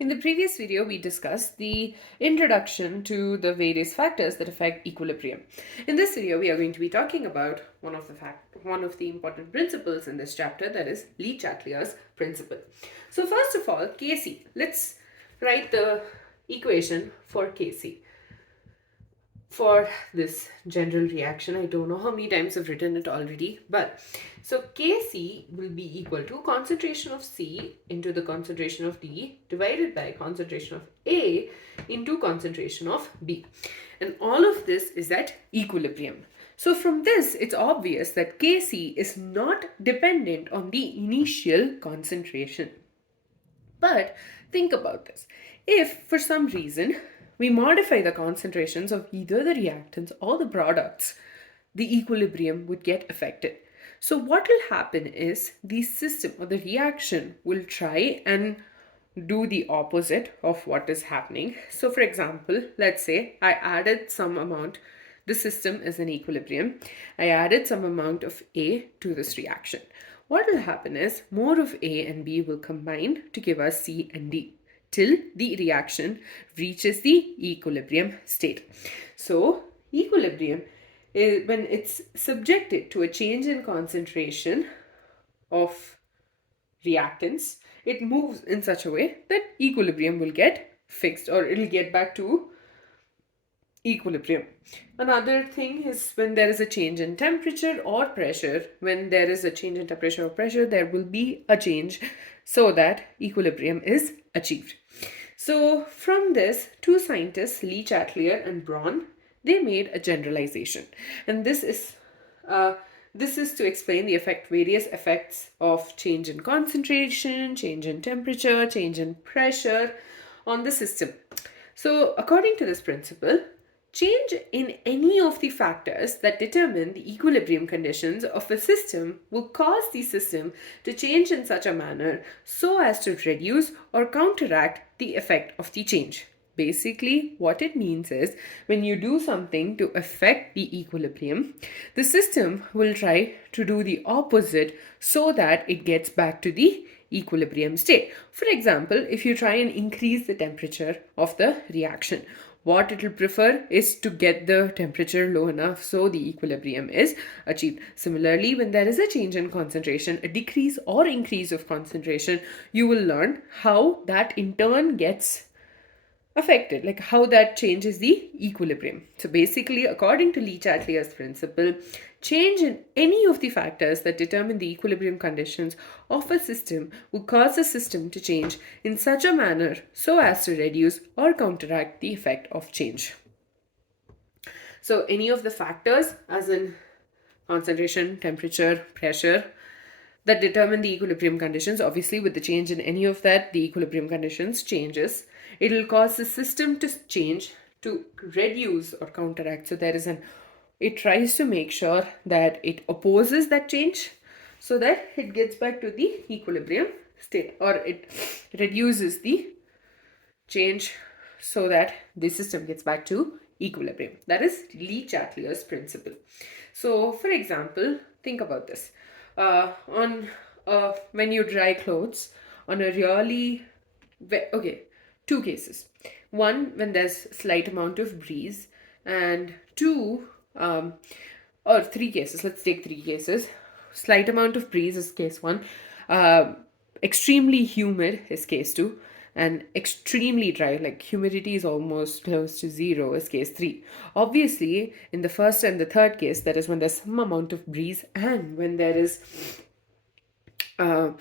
In the previous video, we discussed the introduction to the various factors that affect equilibrium. In this video, we are going to be talking about one of the important principles in this chapter, that is Chattelier's principle. So first of all, Kc. Let's write the equation for Kc. For this general reaction, I don't know how many times I've written it already, but so Kc will be equal to concentration of C into the concentration of D divided by concentration of A into concentration of B. And all of this is at equilibrium. So from this, it's obvious that Kc is not dependent on the initial concentration. But think about this. If for some reason we modify the concentrations of either the reactants or the products, the equilibrium would get affected. So what will happen is the system or the reaction will try and do the opposite of what is happening. So for example, let's say I added some amount, the system is in equilibrium. I added some amount of A to this reaction. What will happen is more of A and B will combine to give us C and D till the reaction reaches the equilibrium state. So equilibrium is when it's subjected to a change in concentration of reactants, it moves in such a way that equilibrium will get fixed, or it'll get back to equilibrium. Another thing is when there is a change in temperature or pressure. When there is a change in temperature or pressure, there will be a change so that equilibrium is achieved. So from this, two scientists, Chatelier and Braun, they made a generalization, and this is to explain the various effects of change in concentration, change in temperature, change in pressure on the system. So according to this principle, change in any of the factors that determine the equilibrium conditions of a system will cause the system to change in such a manner so as to reduce or counteract the effect of the change. Basically, what it means is when you do something to affect the equilibrium, the system will try to do the opposite so that it gets back to the equilibrium state. For example, if you try and increase the temperature of the reaction, what it will prefer is to get the temperature low enough so the equilibrium is achieved. Similarly, when there is a change in concentration, a decrease or increase of concentration, you will learn how that in turn gets affected, like how that changes the equilibrium. So basically, according to Chatelier's principle, change in any of the factors that determine the equilibrium conditions of a system will cause the system to change in such a manner so as to reduce or counteract the effect of change. So any of the factors, as in concentration, temperature, pressure, that determine the equilibrium conditions, obviously with the change in any of that, the equilibrium conditions changes. It will cause the system to change, to reduce or counteract. So it tries to make sure that it opposes that change so that it gets back to the equilibrium state, or it reduces the change so that the system gets back to equilibrium. That is Chatelier's principle. So for example, think about this. When you dry clothes on a really two cases. One, when there's slight amount of breeze, and two, or three cases. Let's take three cases. Slight amount of breeze is case one. Extremely humid is case two. And extremely dry, like humidity is almost close to zero, is case 3. Obviously, in the first and the third case, that is when there's some amount of breeze, and when there is a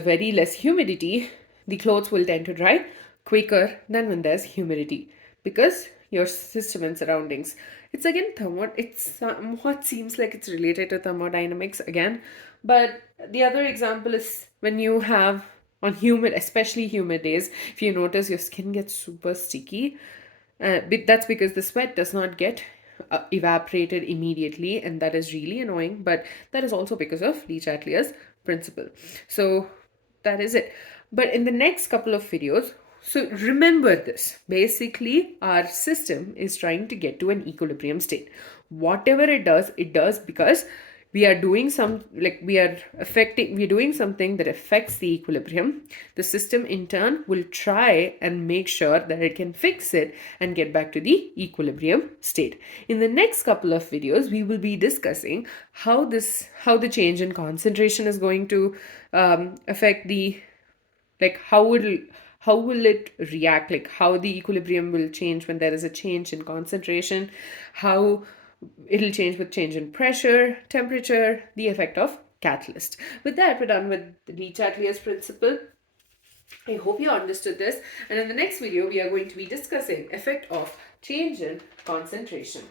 very less humidity, the clothes will tend to dry quicker than when there's humidity, because your system and surroundings. It's again it's somewhat seems like it's related to thermodynamics again, but the other example is when you have on especially humid days, if you notice your skin gets super sticky, that's because the sweat does not get evaporated immediately, and that is really annoying, but that is also because of Chatelier's principle. So that is it. But in the next couple of videos, so remember this, basically our system is trying to get to an equilibrium state. Whatever it does because we are doing some like we're doing something that affects the equilibrium, the system in turn will try and make sure that it can fix it and get back to the equilibrium state. In the next couple of videos we will be discussing how the change in concentration is going to affect the like how will it react, like how the equilibrium will change when there is a change in concentration, how it'll change with change in pressure, temperature, the effect of catalyst. With that, we're done with the Chatelier's principle. I hope you understood this, and in the next video we are going to be discussing effect of change in concentration.